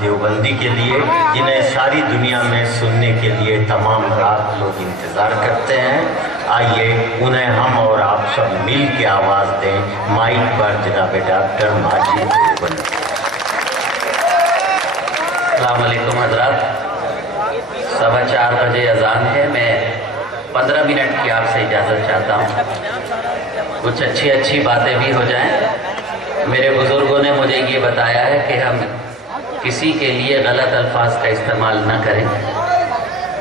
دیوبندی کے لیے جنہیں ساری دنیا میں سننے کے لیے تمام رات لوگ انتظار کرتے ہیں، آئیے انہیں ہم اور آپ سب مل کے آواز دیں۔ مائک پر جناب ڈاکٹر ماجد دیوبندی۔ السلام علیکم حضرات، 4:15 بجے اذان ہے۔ میں 15 منٹ کی آپ سے اجازت چاہتا ہوں، کچھ اچھی باتیں بھی ہو جائیں۔ میرے بزرگوں نے مجھے یہ بتایا ہے کہ ہم کسی کے لیے غلط الفاظ کا استعمال نہ کریں۔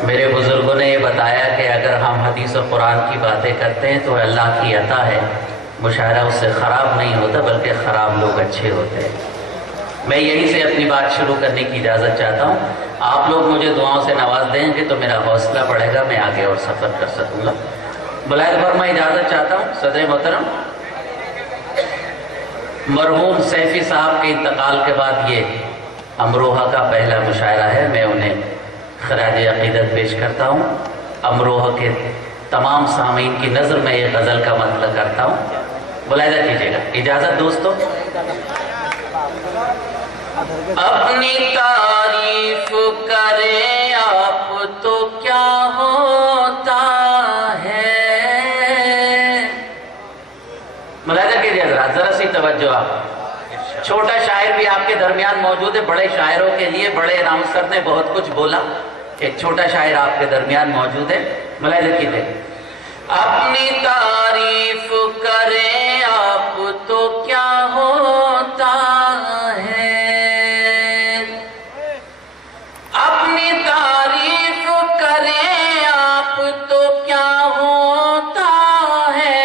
میرے بزرگوں نے یہ بتایا کہ اگر ہم حدیث و قرآن کی باتیں کرتے ہیں تو اللہ کی عطا ہے، مشاعرہ اس سے خراب نہیں ہوتا بلکہ خراب لوگ اچھے ہوتے ہیں۔ میں یہیں سے اپنی بات شروع کرنے کی اجازت چاہتا ہوں۔ آپ لوگ مجھے دعاؤں سے نواز دیں گے تو میرا حوصلہ بڑھے گا، میں آگے اور سفر کر سکوں گا۔ بلائے پر میں اجازت چاہتا ہوں۔ صدر محترم، مرحوم سیفی صاحب کے انتقال کے بعد یہ امروہہ کا پہلا مشاعرہ ہے۔ میں انہیں خراج عقیدت پیش کرتا ہوں۔ امروہہ کے تمام سامعین کی نظر میں یہ غزل کا مطلع کرتا ہوں، ملاحظہ کیجیے گا۔ اجازت دوستو۔ اپنی تعریف کریں آپ تو کیا ہوتا ہے، ملاحظہ کیجیے حضرات، ذرا سی توجہ۔ آپ چھوٹا شاعر بھی آپ کے درمیان موجود ہے، بڑے شاعروں کے لیے بڑے اناؤنسر نے بہت کچھ بولا، ایک چھوٹا شاعر آپ کے درمیان موجود ہے، ملاحظہ کیجیے۔ اپنی تعریف کریں آپ تو کیا ہوتا ہے، اپنی تعریف کریں آپ تو کیا ہوتا ہے،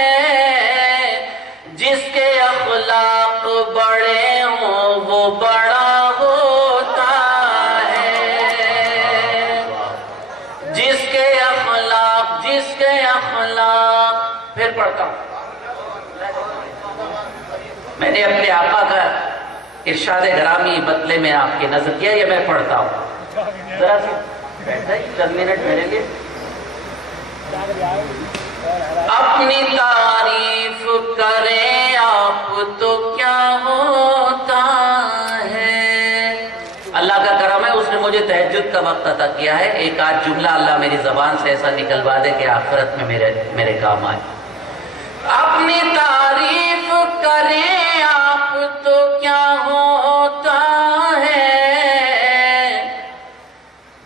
جس کے اخلاق بڑے ہوں وہ بڑا ہوتا ہے، جس کے اخلاق پھر پڑھتا ہوں۔ میں نے اپنے آقا کا ارشاد گرامی بدلے میں آپ کی نظر کیا، یہ میں پڑھتا ہوں۔ ذرا سی بیٹھا ہی 10 منٹ میرے لیے۔ اپنی تعریف کریں آپ تو کیا ہوتا ہے۔ اللہ کا کرم ہے، اس نے مجھے تہجد کا وقت عطا کیا ہے۔ ایک آدھ جملہ اللہ میری زبان سے ایسا نکلوا دے کہ آخرت میں میرے کام آئے۔ اپنی تعریف کریں آپ تو کیا ہوتا ہے،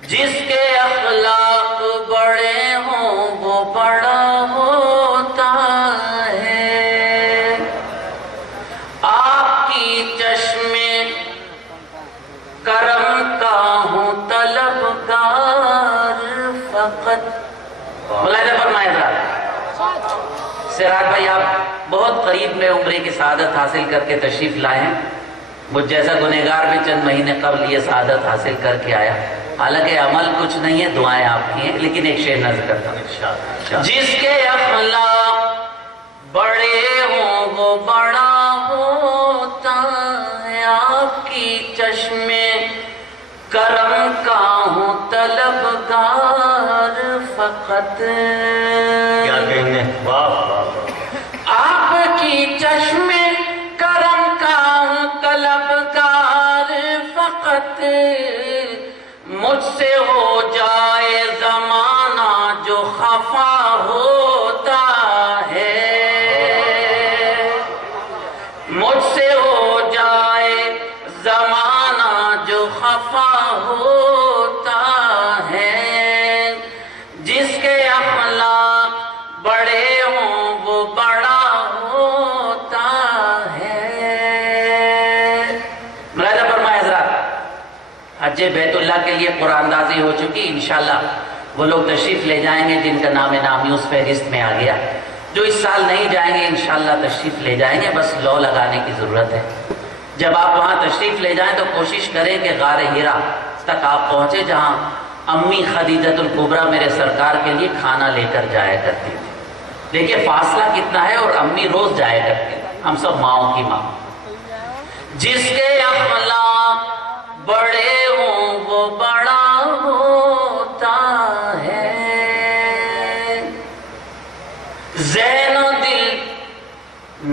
جس کے اخلاق بڑے ہوں وہ بڑا ہوتا ہے۔ آپ کی چشم کرم کا ہوں طلبگار فقط، ملاحظہ فرمائے ذرا۔ سراج بھائی، آپ بہت قریب میں عمرے کی سعادت حاصل کر کے تشریف لائے ہیں۔ مجھ جیسا گنہگار بھی چند مہینے قبل یہ سعادت حاصل کر کے آیا، حالانکہ عمل کچھ نہیں ہے، دعائیں آپ کی ہیں، لیکن ایک شعر نظر کرتا ہوں۔ جس کے اخلاق بڑے ہوں وہ بڑا ہوتا ہے، آپ کی چشم کرم کا ہوں طلبگار فقط۔ کیا کہنے، واہ واہ۔ آپ کی چشم کرم کا ہوں طلبگار فقط، مجھ سے ہو جائے زمانہ جو خفا ہوتا ہے، مجھ سے ہو جائے زمانہ جو خفا ہوتا ہے، جس کے اخلاق بڑے ہوں وہ بڑا ہوتا ہے۔ ملاحظہ فرمائے حضرات، حج بیت اللہ کے لیے قرآن اندازی ہو چکی، انشاءاللہ وہ لوگ تشریف لے جائیں گے جن کا نام نامی اس فہرست میں آ گیا۔ جو اس سال نہیں جائیں گے انشاءاللہ تشریف لے جائیں گے، بس لو لگانے کی ضرورت ہے۔ جب آپ وہاں تشریف لے جائیں تو کوشش کریں کہ غار ہیرا تک آپ پہنچے، جہاں امی خدیجۃ الکبریٰ میرے سرکار کے لیے کھانا لے کر جایا کرتی تھی۔ دیکھیں فاصلہ کتنا ہے، اور امی روز جایا کرتی، ہم سب ماؤں کی ماں۔ جس کے اخلاق بڑے ہوں وہ بڑا ہوتا ہے، زین و دل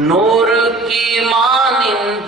نور کی مانند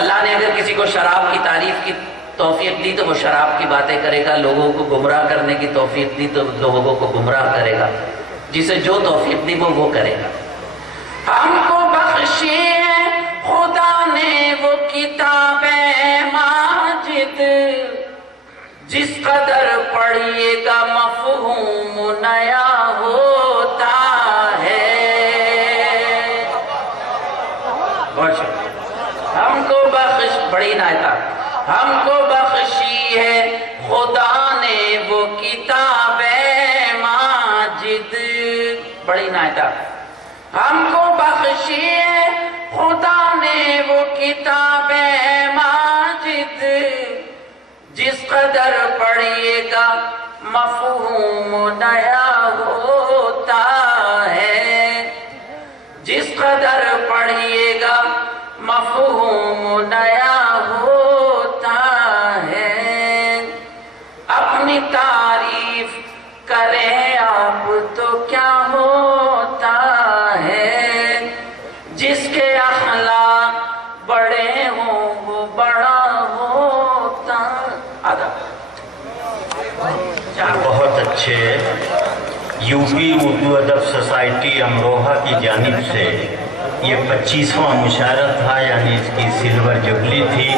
اللہ نے اگر کسی کو شراب کی تعریف کی توفیق دی تو وہ شراب کی باتیں کرے گا، لوگوں کو گمراہ کرنے کی توفیق دی تو لوگوں کو گمراہ کرے گا، جسے جو توفیق دی وہ کرے گا۔ ہم کو بخشی ہے خدا نے وہ کتاب ماجد، جس قدر پڑھیے گا مفہوم نیا ہوتا ہے۔ ہم کو بڑی نایتا، ہم کو بخشی ہے خدا نے وہ کتاب ماجد، بڑی نایتا، ہم کو بخشی ہے خدا نے وہ کتاب ماجد، جس قدر پڑھیے گا مفہوم نیا ہوتا ہے، جس قدر پڑھیے گا مفہوم نیا ہوتا ہے۔ اپنی تعریف کریں آپ تو کیا ہوتا ہے، جس کے اخلاق بڑے ہوں وہ بڑا ہوتا۔ بہت اچھے یو پی اردو ادب سوسائٹی امروہہ کی جانب سے یہ 25واں مشاعرہ تھا، یعنی اس کی سلور جبلی تھی۔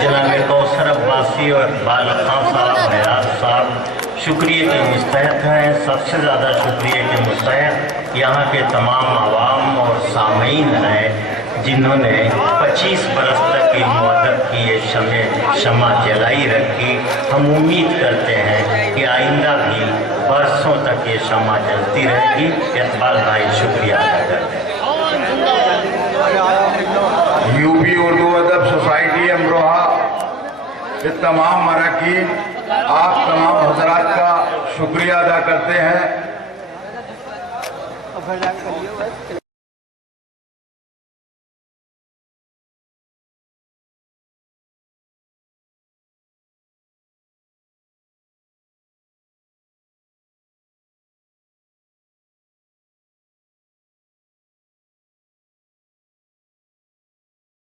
جناب کوثر عباسی اور اقبال خان صاحب، حیات صاحب شکریہ کے مستحق ہیں، سب سے زیادہ شکریہ کے مستحق یہاں کے تمام عوام اور سامعین ہیں جنہوں نے 25 برس تک علم و ادب کی یہ شمع جلائی رکھی۔ ہم امید کرتے ہیں کہ آئندہ بھی برسوں تک یہ شمع جلتی رہے گی۔ اقبال بھائی شکریہ ادا کرتے ہیں۔ یو پی اردو ادب سوسائٹی امروہہ کے تمام اراکین آپ تمام حضرات کا شکریہ ادا کرتے ہیں۔